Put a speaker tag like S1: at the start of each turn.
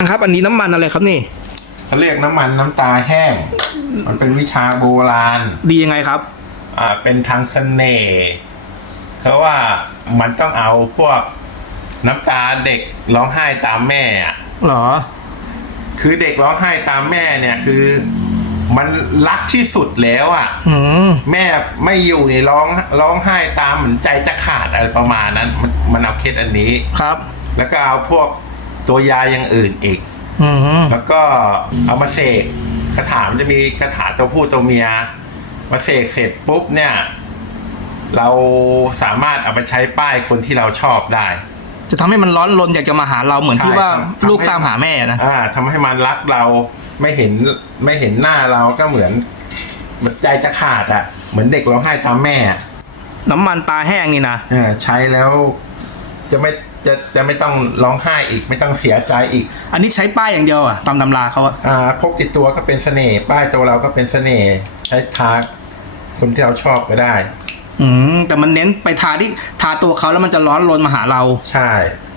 S1: ครับอันนี้น้ำมันอะไรครับนี่
S2: เขาเรียกน้ำมันน้ำตาแห้ง มันเป็นวิชาโบราณ
S1: ดียังไงครับ
S2: อ่าเป็นทางเสน่ห์เขาว่ามันต้องเอาพวกน้ำตาเด็กร้องไห้ตามแม่อะ
S1: หรอ
S2: คือเด็กร้องไห้ตามแม่เนี่ยคือ มันรักที่สุดแล้วอะ
S1: อืม
S2: แม่ไม่อยู่นี่ร้องร้องไห้ตามเหมือนใจจะขาดอะไรประมาณนั้น มันมันเอาเคสอันนี้
S1: ครับ
S2: แล้วก็เอาพวก ตัวยาอย่างอื่นอีก
S1: อืม
S2: แล้วก็เอามาเสกคาถามันจะมีคาถาตัวผู้ตัวเมีย มาเสกเสร็จปุ๊บเนี่ย เราสามารถเอาไปใช้ป้ายคนที่เราชอบได้
S1: จะทำให้มันร้อนรนอยากจะมาหาเราเหมือนที่
S2: ใช่
S1: ว่า
S2: ครับทำให้
S1: ลูกตามหาแม่นะ
S2: อ่าทำให้มันรักเราไม่เห็นไม่เห็นหน้าเราก็เหมือนเหมือนใจจะขาดอะ เหมือนเด็กร้องไห้ตามแม่อะ
S1: น้ำมันตาแห้งนี่นะ
S2: อ่าใช้แล้วจะไม่ จะจะไม่ต้องร้องไห้อีก ไม่ต้องเสียใจอีก
S1: อันนี้ใช้ป้ายอย่างเดียวอะตามตำราเขาอะ
S2: อ่าพกติดตัวก็เป็นเสน่ห์ป้ายตัวเราก็เป็นเสน่ห์ใช้ทาคนที่เราชอบก็ได้
S1: อืมแต่มันเน้นไปทาที่ทาตัวเขาแล้วมันจะร้อนรนมาหาเรา
S2: ใช่
S1: อ